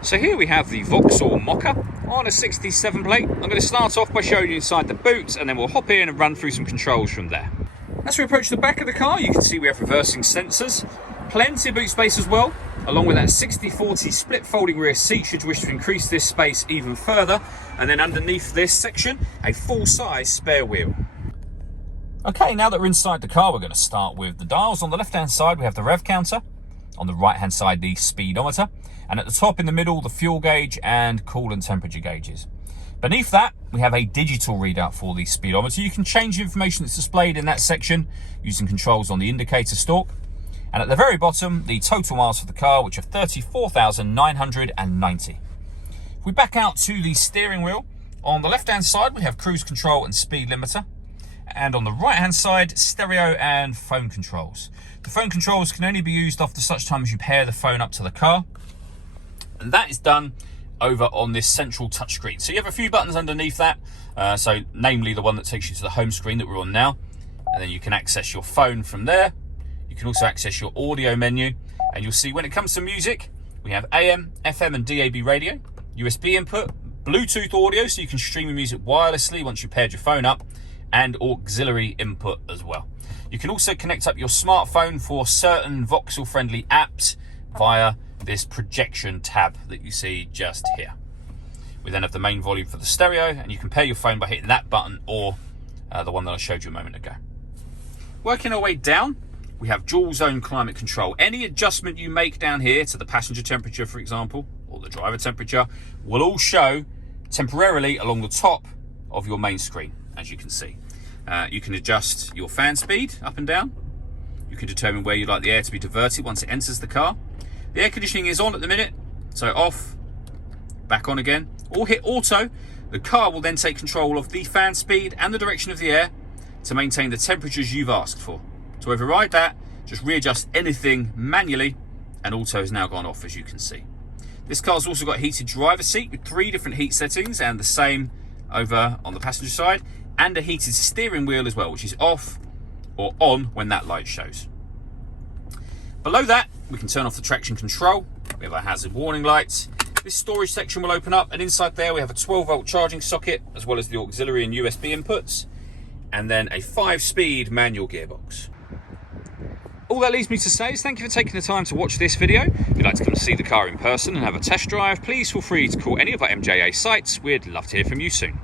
So here we have the Vauxhall Mokka on a 67 plate. I'm going to start off by showing you inside the boot, and then we'll hop in and run through some controls from there. As we approach the back of the car, you can see we have reversing sensors, plenty of boot space as well, along with that 60/40 split folding rear seat should you wish to increase this space even further. And then underneath this section, a full-size spare wheel. Okay, now that we're inside the car, we're going to start with the dials. On the left-hand side, we have the rev counter. On the right-hand side, the speedometer. And at the top in the middle, the fuel gauge and coolant temperature gauges. Beneath that, we have a digital readout for the speedometer. You can change the information that's displayed in that section using controls on the indicator stalk. And at the very bottom, the total miles for the car, which are 34,990. If we back out to the steering wheel, on the left-hand side, we have cruise control and speed limiter. And on the right-hand side, stereo and phone controls. The phone controls can only be used after such time as you pair the phone up to the car. And that is done over on this central touchscreen. So you have a few buttons underneath that. So namely the one that takes you to the home screen that we're on now. And then you can access your phone from there. You can also access your audio menu. And you'll see when it comes to music, we have AM, FM and DAB radio, USB input, Bluetooth audio, so you can stream your music wirelessly once you've paired your phone up, and auxiliary input as well. You can also connect up your smartphone for certain Vauxhall friendly apps via this projection tab that you see just here. We then have the main volume for the stereo, and you can pair your phone by hitting that button or the one that I showed you a moment ago. Working our way down, we have dual zone climate control. Any adjustment you make down here to the passenger temperature, for example, or the driver temperature, will all show temporarily along the top of your main screen, as you can see. You can adjust your fan speed up and down. You can determine where you'd like the air to be diverted once it enters the car. The air conditioning is on at the minute, so off, back on again, or hit auto. The car will then take control of the fan speed and the direction of the air to maintain the temperatures you've asked for. To override that, just readjust anything manually, and auto has now gone off, as you can see. This car's also got a heated driver's seat with 3 different heat settings, and the same over on the passenger side, and a heated steering wheel as well, which is off or on when that light shows. Below that, we can turn off the traction control. We have our hazard warning lights. This storage section will open up, and inside there we have a 12-volt charging socket, as well as the auxiliary and USB inputs, and then a 5-speed manual gearbox. All that leaves me to say is thank you for taking the time to watch this video. If you'd like to come and see the car in person and have a test drive, please feel free to call any of our MJA sites. We'd love to hear from you soon.